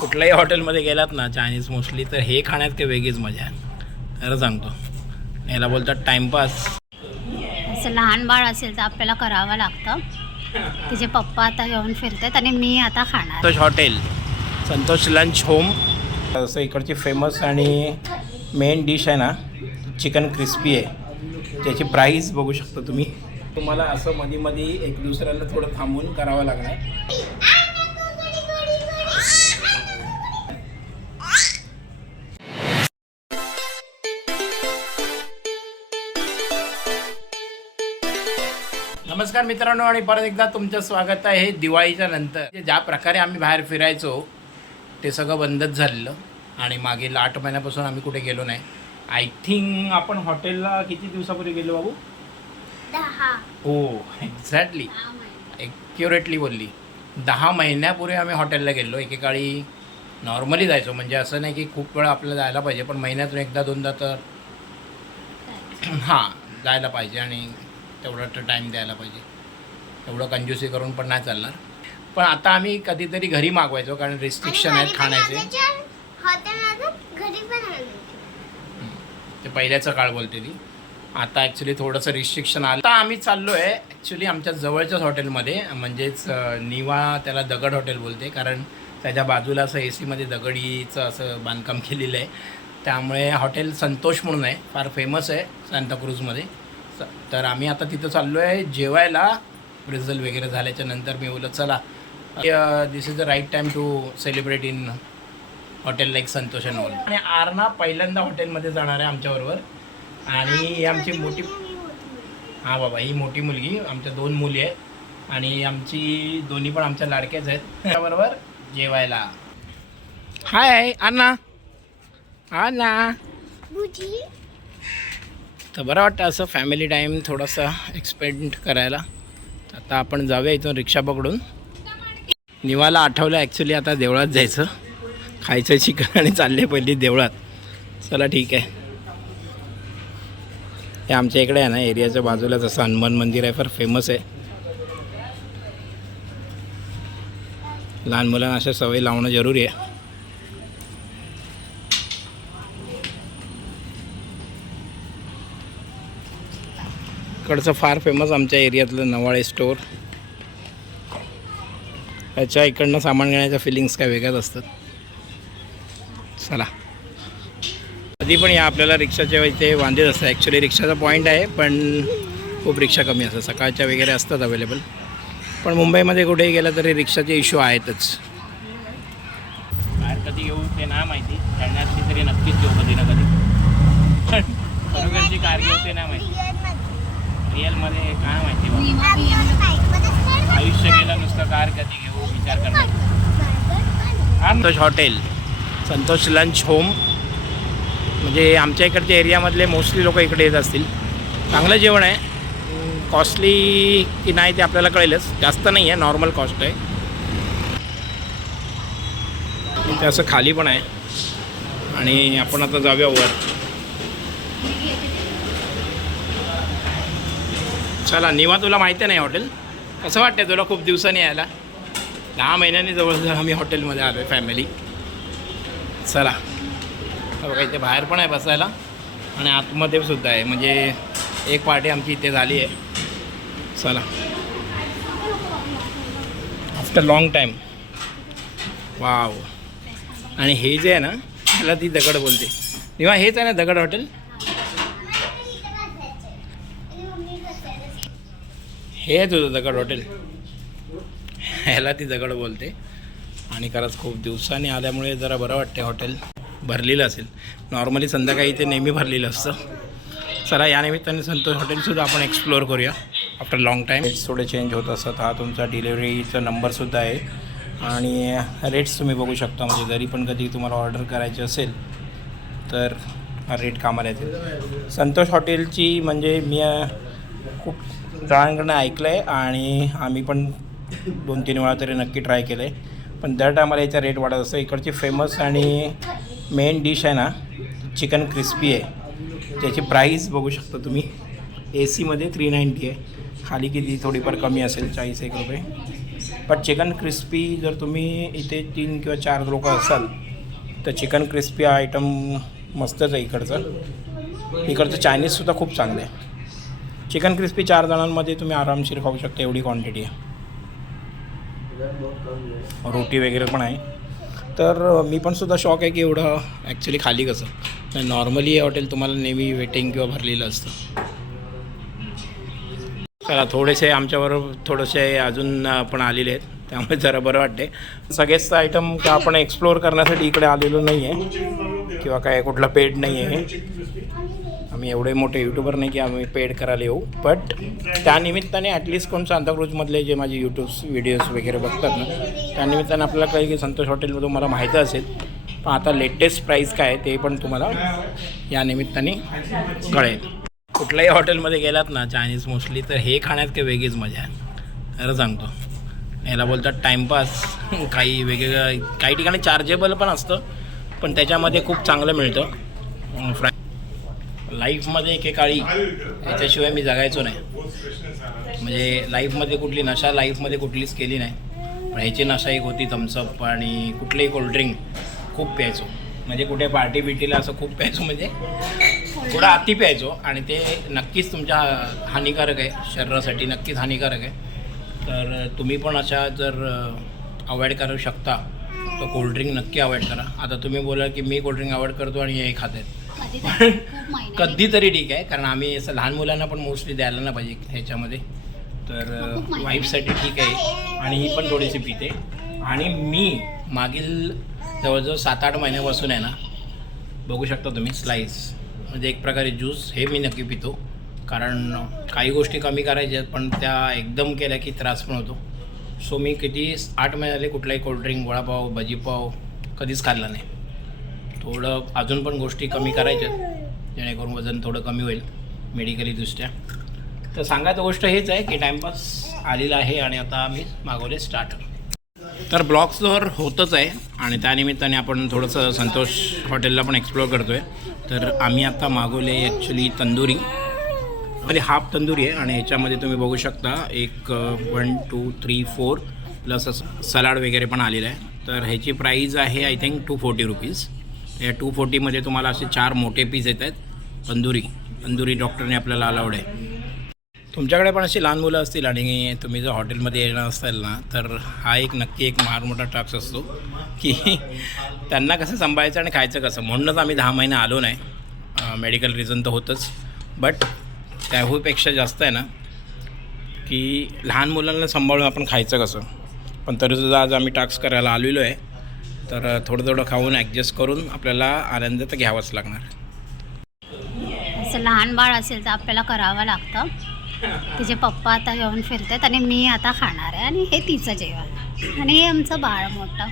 कुठल्याही हॉटेलमध्ये गेलात ना चायनीज मोस्टली, तर हे खाण्यात काही वेगळीच मजा आहे. खरं सांगतो, याला बोलतात टाइमपास. असं लहान बाळ असेल तर आपल्याला करावं लागतं. तिचे पप्पा आता घेऊन फिरतात आणि मी आता खाणार. Santosh hotel, Santosh lunch home. असं इकडची फेमस आणि मेन डिश आहे ना, चिकन क्रिस्पी आहे. त्याची प्राईस बघू शकता तुम्ही. तुम्हाला असं मध्ये मध्ये एक दुसऱ्याला थोडं थांबून करावं लागणार. नमस्कार मित्रांनो, आणि परत एकदा तुमचं स्वागत आहे दिवाळीच्या नंतर. ज्या प्रकारे आम्ही बाहेर फिरायचो ते सगळं बंदच झालेलं, आणि मागील 8 महिन्यापासून आम्ही कुठे गेलो नाही. आय थिंक आपण हॉटेलला किती दिवसापूर्वी गेलो बाबू? 10. हो, एक्झॅक्टली, ॲक्युरेटली बोलली. 10 महिन्यापूर्वी आम्ही हॉटेलला गेलो. एकेकाळी नॉर्मली जायचो, म्हणजे असं नाही की खूप वेळा आपल्याला जायला पाहिजे, पण महिन्यातून एकदा दोनदा तर हां जायला पाहिजे, आणि तेवढा तर टाईम द्यायला पाहिजे. एवढं कंजूसी करून पण नाही चालणार. पण आता आम्ही कधीतरी घरी मागवायचो, कारण रिस्ट्रिक्शन आहेत खाण्याचे. ते पहिल्याचं काळ बोलते ती. आता ॲक्च्युली थोडंसं रिस्ट्रिक्शन आलं. आता आम्ही चाललो आहे ॲक्च्युली आमच्या जवळच्याच हॉटेलमध्ये, म्हणजेच निवा, त्याला दगड हॉटेल बोलते, कारण त्याच्या बाजूला असं ए सीमध्ये दगडीचं असं बांधकाम केलेलं आहे. त्यामुळे हॉटेल संतोष म्हणून आहे, फार फेमस आहे सांताक्रूजमध्ये. तर आम्ही आता तिथं चाललो आहे जेवायला. रिझल्ट वगैरे झाल्याच्या नंतर मी बोलत चला, this is the right time to celebrate in hotel like Santosh and all. आणि आरना पहिल्यांदा हॉटेलमध्ये जाणार आहे आमच्याबरोबर. आणि ही आमची मोठी, हां बाबा, ही मोठी मुलगी, आमच्या 2 मुली आहेत, आणि आमची दोन्ही पण आमच्या लाडक्याच आहेत. त्याबरोबर जेवायला. हाय अन्ना, हा ना. तर बरं वाटतं असं फॅमिली टाईम थोडासा एक्सपेंड करायला. आता आपण जाऊया इथून रिक्षा पकडून. निवाला आठवलं ॲक्च्युली आता देवळात जायचं, खायचं चिकन, आणि चालले पहिली देवळात. चला ठीक आहे. हे आमच्या इकडे आहे ना, एरियाच्या बाजूलाच असं हनुमान मंदिर आहे, फार फेमस आहे. लहान मुलांना अशा सवयी लावणं जरुरी आहे. इकडचं फार फेमस आमच्या एरियातलं नवाळे स्टोअर. त्याच्या इकडनं सामान घेण्याच्या फिलिंग्स काय वेगळ्याच असतात. चला, कधी पण या, आपल्याला रिक्षाच्या इथे वांदेच असतात. ॲक्च्युली रिक्षाचा पॉईंट आहे, पण खूप रिक्षा कमी असतात. सकाळच्या वगैरे असतात अवेलेबल, पण मुंबईमध्ये कुठेही गेलं तरी रिक्षाचे इश्यू आहेतच. बाहेर कधी येऊ ते नाही माहिती, खेळण्याची तरी नक्कीच येऊ कधी ना कधी. खरोखरची कार घेऊ ते नाही माहिती, रिअलमध्ये काय माहिती बघा. आयुष्य गेलं नुसतं कार कधी घेऊ विचार करणार. Santosh hotel, Santosh lunch home, म्हणजे आमच्या इकडच्या एरियामधले मोस्टली लोक इकडे येत असतील. चांगलं जेवण आहे. कॉस्टली की नाही ते आपल्याला कळेलच, जास्त नाही आहे, नॉर्मल कॉस्ट आहे. ते असं खाली पण आहे. आणि आपण आता जाऊया वर. चला निवा, तुला माहिती नाही हॉटेल कसं वाटतं तुला? खूप दिवसांनी यायला, 10 महिन्यांनी जवळजवळ आम्ही हॉटेलमध्ये आलो आहे फॅमिली. चला बघा, इथे बाहेर पण आहे बसायला, आणि आतमध्ये सुद्धा आहे, म्हणजे एक पार्टी आमची इथे झाली आहे. चला, आफ्टर लॉंग टाईम. वाव. आणि हे जे आहे ना, त्याला ती दगड बोलते. निवा हेच आहे ना दगड हॉटेल? हे आहे तुझं दगड हॉटेल, ह्याला ती दगड बोलते. आणि खरंच खूप दिवसांनी आल्यामुळे जरा बरं वाटते. हॉटेल भरलेलं असेल, नॉर्मली संध्याकाळी ते नेहमी भरलेलं असतं. चला, या निमित्ताने संतोष हॉटेलसुद्धा आपण एक्सप्लोअर करूया आफ्टर लॉंग टाईम. रेट्स थोडे चेंज होत असतात. हा तुमचा डिलेवरीचा नंबरसुद्धा आहे, आणि रेट्स तुम्ही बघू शकता. म्हणजे जरी पण कधी तुम्हाला ऑर्डर करायची असेल तर हा रेट कामाला येतील. संतोष हॉटेलची म्हणजे मी खूप जणांकडनं ऐकलं आहे, आणि आम्ही पण 2-3 वेळा तरी नक्की ट्राय केलं आहे. पण दर टायमाला याचा रेट वाढत असतं. इकडची फेमस आणि मेन डिश आहे ना, चिकन क्रिस्पी आहे. त्याची प्राईस बघू शकता तुम्ही. ए सीमध्ये 390 आहे, खाली किती थोडीफार कमी असेल, 41 रुपये. पण चिकन क्रिस्पी जर तुम्ही इथे 3 किंवा 4 लोक असाल तर चिकन क्रिस्पी हा आयटम मस्तच आहे इकडचं चायनीजसुद्धा खूप चांगलं आहे. चिकन क्रिस्पी 4 जणांमध्ये तुम्ही आरामशीर खाऊ शकता, एवढी क्वांटिटी आहे. रोटी वगैरे पण आहे. तर मी पण सुद्धा शॉक आहे की एवढं ॲक्च्युली खाली कसं. नॉर्मली हे हॉटेल तुम्हाला नेहमी वेटिंग किंवा भरलेलं असतं. चला थोडेसे आमच्याबरोबर थोडेसे अजून पण आलेले आहेत, त्यामुळे जरा बरं वाटते. सगळेच आयटम का आपण एक्सप्लोअर करण्यासाठी इकडे आलेलो नाही आहे किंवा काय कुठला पेड नाही आहे. आम्ही एवढे मोठे यूट्यूबर नाही की आम्ही पेड करायला येऊ, बट त्यानिमित्ताने ॲटलिस्ट कोण सांताक्रूजमधले जे माझे यूट्यूब व्हिडिओज वगैरे बघतात ना, त्यानिमित्ताने आपल्याला काही की संतोष हॉटेलमधून मला माहिती असेल. पण आता लेटेस्ट प्राईस काय आहे ते पण तुम्हाला या निमित्ताने कळेल. कुठल्याही हॉटेलमध्ये गेलात ना चायनीज मोस्टली, तर हे खाण्यात काही वेगळीच मजा आहे, खरं सांगतो. याला बोलतात टाईमपास. काही वेगवेगळं काही ठिकाणी चार्जेबल पण असतं, पण त्याच्यामध्ये खूप चांगलं मिळतं. लाईफमध्ये एकेकाळी याच्याशिवाय मी जगायचो नाही. म्हणजे लाईफमध्ये कुठली नशा लाईफमध्ये कुठलीच केली नाही, पण ह्याची नशा एक होती थम्सअप आणि कुठलेही कोल्ड्रिंक खूप प्यायचो. म्हणजे कुठे पार्टी बिटीला असं खूप प्यायचो, म्हणजे थोडं अति प्यायचो. आणि ते नक्कीच तुमच्या हानिकारक आहे, शरीरासाठी नक्कीच हानिकारक आहे. तर तुम्ही पण अशा जर अवॉइड करू शकता तर कोल्ड्रिंक नक्की अवॉइड करा. आता तुम्ही बोला की मी कोल्ड्रिंक अवॉइड करतो आणि हे खात आहेत, कधीतरी ठीक आहे, कारण आम्ही असं लहान मुलांना पण मोस्टली द्यायला ना पाहिजे ह्याच्यामध्ये. तर वाईफसाठी ठीक आहे. आणि ही पण थोडीशी पिते. आणि मी मागील जवळजवळ 7-8 महिन्यापासून आहे ना, बघू शकता तुम्ही, स्लाईस म्हणजे एक प्रकारे ज्यूस हे मी नक्की पितो. कारण काही गोष्टी कमी करायच्या आहेत, पण त्या एकदम केल्या की त्रास पण होतो. सो मी किती 8 महिन्याले कुठलाही कोल्ड्रिंक, वडापाव, भजीपाव कधीच खाल्ला नाही. थोडं अजून पण गोष्टी कमी करायच्या जेणेकरून वजन थोडं कमी होईल मेडिकली दृष्ट्या. तर सांगायचं गोष्ट हेच आहे की टाईमपास आलेला आहे आणि आता आम्ही मागवले स्टार्टर. तर ब्लॉग्स तर होतच आहे आणि त्यानिमित्ताने आपण थोडंसं संतोष हॉटेलला पण एक्सप्लोअर करतो आहे. तर आम्ही आता मागवले ॲक्च्युली तंदुरी, म्हणजे हाफ तंदुरी आहे. आणि ह्याच्यामध्ये तुम्ही बघू शकता एक 1 2 3 4 प्लस असं सलाड वगैरे पण आलेलं आहे. तर ह्याची प्राईज आहे आय थिंक 240 रुपीज. या 240मध्ये तुम्हाला असे 4 मोठे पीस येत आहेत तंदुरी डॉक्टरने आपल्याला अलाउड आहे. तुमच्याकडे पण अशी लहान मुलं असतील आणि तुम्ही जर हॉटेलमध्ये येणार असाल ना, तर हा एक नक्की एक फार मोठा टास्क असतो की त्यांना कसं सांभाळायचं आणि खायचं कसं. म्हणूनच आम्ही 10 महिने आलो नाही. मेडिकल रिझन तर होतंच, बट त्याहूपेक्षा जास्त आहे ना की लहान मुलांना सांभाळून आपण खायचं कसं. पण तरीसुद्धा आज आम्ही टास्क करायला आलेलो आहे. तर थोडं खाऊन ॲडजस्ट करून आपल्याला आनंद तर घ्यावाच लागणार. असं लहान बाळ असेल तर आपल्याला करावं लागतं. तिचे पप्पा आता घेऊन फिरतात आणि मी आता खाणार आहे आणि हे तिचं जेवण आणि हे आमचं बाळ मोठं.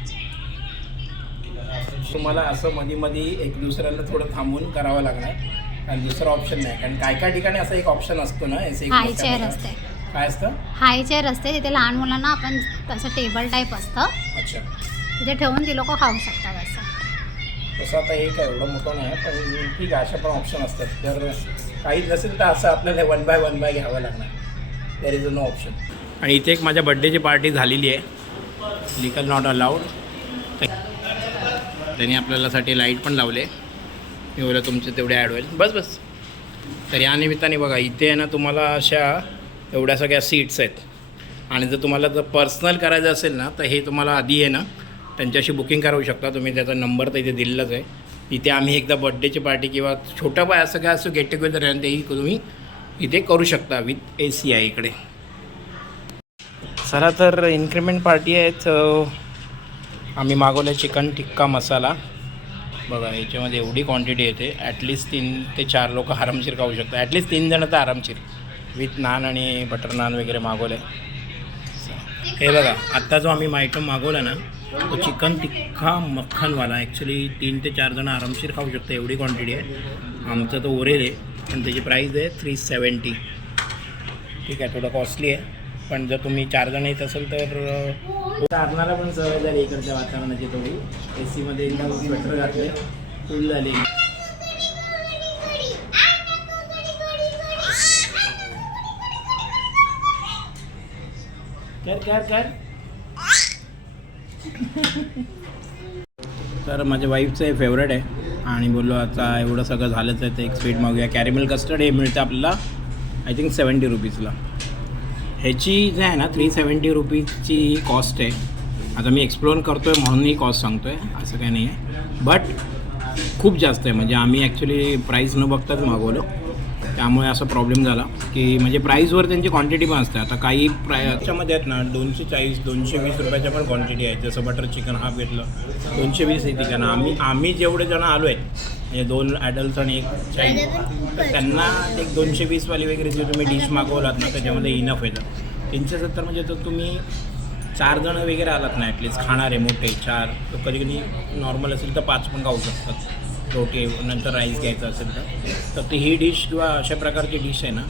तुम्हाला असं मध्ये एक दुसऱ्याला थोडं थांबून करावं लागणार आणि दुसरं ऑप्शन नाही. कारण काय ठिकाणी असं एक ऑप्शन असतो ना, हाय चेअर असते. काय असतं? हाय चेअर असते. तिथे लहान मुलांना आपण तसं टेबल टाईप असतं, अच्छा, तिथे ठेवून ती लोक खाऊ शकतात. तसं आता एक एवढं मोठं नाही, पण ठीक आहे, अशा पण ऑप्शन असतात. जर काही नसेल तर असं आपल्याला 1 बाय 1 घ्यावं लागणार. There is no option. आणि इथे एक माझ्या बड्डेची पार्टी झालेली आहे, लिकल नॉट अलाउड. त्यांनी आपल्यालासाठी लाईट पण लावले. मी बोला तुमचे तेवढे ॲड होईल, बस. तर या निमित्ताने बघा इथे आहे ना तुम्हाला अशा एवढ्या सगळ्या सीट्स आहेत. आणि जर तुम्हाला जर पर्सनल करायचं असेल ना, तर हे तुम्हाला आधी आहे ना त्यांच्याशी बुकिंग करू शकता तुम्ही. त्याचा नंबर तर इथे दिलेलाच आहे. इथे आम्ही एकदा बड्डेची पार्टी किंवा छोटा पाय असं काय असं गेट टुगेदर आहे, तेही तुम्ही इथे करू शकता. विथ AC आहे इकडे. चला तर इन्क्रीमेंट पार्टी आहे. तर आम्ही मागवलं चिकन टिक्का मसाला. बघा याच्यामध्ये एवढी क्वांटिटी येते, ॲटलिस्ट 3 ते 4 लोक आरामशीर खाऊ शकतात. ॲटलिस्ट 3 जण तर आरामशीर. विथ नान आणि बटर नान वगैरे मागवलं आहे. हे बघा आत्ता जो आम्ही आयटम मागवला ना, तो चिकन टिक्का मक्खनवाला. ॲक्च्युली 3 ते 4 जण आरामशीर खाऊ शकतो, एवढी क्वांटिटी आहे. आमचं तो ओरेल आहे, पण त्याची प्राईस आहे 370. ठीक आहे, थोडं कॉस्टली आहे. पण जर तुम्ही 4 जण येत असेल तर चारणारा पण सवय झाली इकडच्या वातावरणाची. थोडी AC मध्ये एकदम स्वेटर घातले, फुल झाली. कर तर माझ्या वाईफचं हे फेवरेट आहे आणि बोललो आता एवढं सगळं झालंच आहे तर एक स्वीट मागूया. कॅरेमेल कस्टर्ड हे मिळतं आपल्याला आय थिंक 70 रुपीजला. ह्याची जे आहे ना 370 रुपीजची कॉस्ट आहे. आता मी एक्सप्लोर करतो आहे म्हणून ही कॉस्ट सांगतो आहे, असं काही नाही आहे. बट खूप जास्त आहे, म्हणजे आम्ही ॲक्च्युली प्राईस न बघताच मागवलं. त्यामुळे असा प्रॉब्लेम झाला की म्हणजे प्राईसवर त्यांची क्वांटिटी पण असते. आता काही याच्यामध्ये आहेत ना 240 220 रुपयाच्या पण क्वांटिटी आहे. जसं बटर चिकन हाफ घेतलं 220 आहे ठिकाण. आम्ही जेवढे जण आलो आहेत म्हणजे 2 ॲडल्ट आणि 1 चाइल्ड, तर त्यांना एक 220 वाली वगैरे जे तुम्ही डिश मागवलात ना त्याच्यामध्ये इनफ येतं. 370 म्हणजे तर तुम्ही 4 जण वगैरे आलात ना ॲटलिस्ट खाणारे मोठे 4, तर कधी कधी नॉर्मल असेल तर 5 पण खाऊ शकतात. रोटी नंतर राईस घ्यायचं असेल तर ती ही डिश किंवा अशा प्रकारची डिश आहे ना,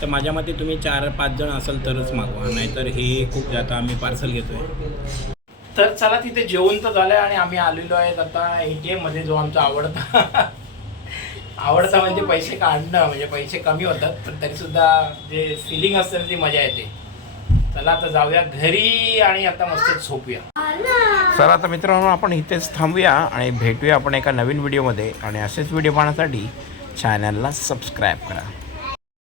तर माझ्या मते तुम्ही 4-5 जण असाल तरच मागवा, नाहीतर हे खूप जातं. आम्ही पार्सल घेतो आहे. तर चला तिथे जेवण तर झालं आहे आणि आम्ही आलेलो आहेत आता ATM मध्ये, जो आमचा आवडता म्हणजे पैसे काढणं, म्हणजे पैसे कमी होतात पण तरीसुद्धा जे फिलिंग असते ना ती मजा येते. चला आता जाऊया घरी आणि आता मस्त झोपूया. चला आता मित्रांनो आपण इथेच थांबूया आणि भेटूया आपण एका नवीन व्हिडिओमध्ये. आणि असेच व्हिडिओ पाहण्यासाठी चॅनलला सबस्क्राईब करा.